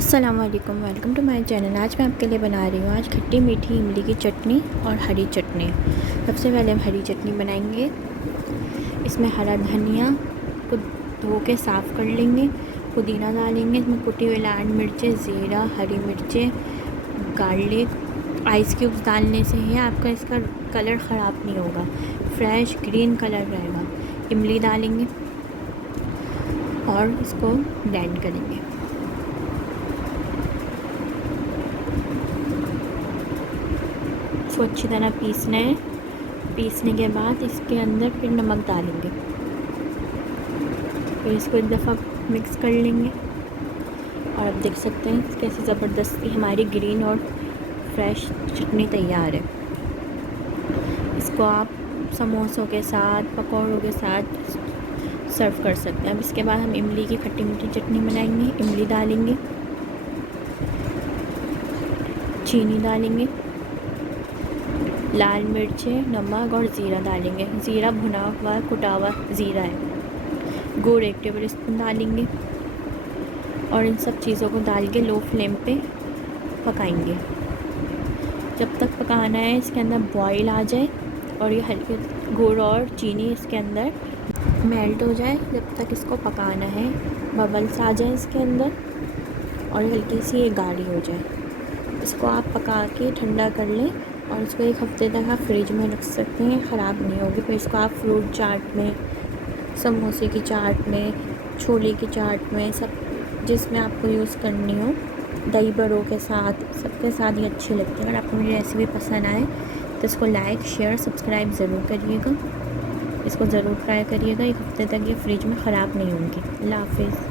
अस्सलाम वालेकुम, welcome to my channel. आज मैं आपके लिए बना रही हूँ खट्टी मीठी इमली की चटनी और हरी चटनी। सबसे पहले हम हरी चटनी बनाएंगे। इसमें हरा धनिया को धो के साफ़ कर लेंगे, पुदीना डालेंगे, इसमें कुटी हुई लाल मिर्चें, ज़ीरा, हरी मिर्चें, गार्लिक। आइस क्यूब्स डालने से ही आपका इसका कलर ख़राब नहीं होगा, फ्रेश ग्रीन कलर रहेगा। इमली डालेंगे और इसको ब्लेंड करेंगे। इसको अच्छी तरह पीसना है। पीसने के बाद इसके अंदर फिर नमक डालेंगे, फिर इसको एक दफ़ा मिक्स कर लेंगे। और आप देख सकते हैं कैसे ज़बरदस्ती हमारी ग्रीन और फ्रेश चटनी तैयार है। इसको आप समोसों के साथ, पकौड़ों के साथ सर्व कर सकते हैं। अब इसके बाद हम इमली की खट्टी मीठी चटनी बनाएंगे। इमली डालेंगे, चीनी डालेंगे, लाल मिर्चें, नमक और ज़ीरा डालेंगे। ज़ीरा भुना हुआ कुटा हुआ ज़ीरा है। गुड़ 1 टेबल स्पून डालेंगे और इन सब चीज़ों को डाल के लो फ्लेम पे पकाएंगे। जब तक पकाना है इसके अंदर बॉईल आ जाए और ये हल्के गुड़ और चीनी इसके अंदर मेल्ट हो जाए, जब तक इसको पकाना है। बबल्स आ जाए इसके अंदर और हल्की सी ये गाढ़ी हो जाए। इसको आप पका के ठंडा कर लें और इसको 1 हफ़्ते तक आप फ्रिज में रख सकते हैं, ख़राब नहीं होगी। फिर इसको आप फ्रूट चाट में, समोसे की चाट में, छोले की चाट में, सब जिसमें आपको यूज़ करनी हो, दही बड़ों के साथ, सबके साथ ये अच्छी लगती है। अगर आपको मेरी रेसिपी पसंद आए तो इसको लाइक, शेयर, सब्सक्राइब ज़रूर करिएगा। इसको ज़रूर ट्राई करिएगा। 1 हफ़्ते तक ये फ्रिज में ख़राब नहीं होंगी। अल्लाह हाफ़िज़।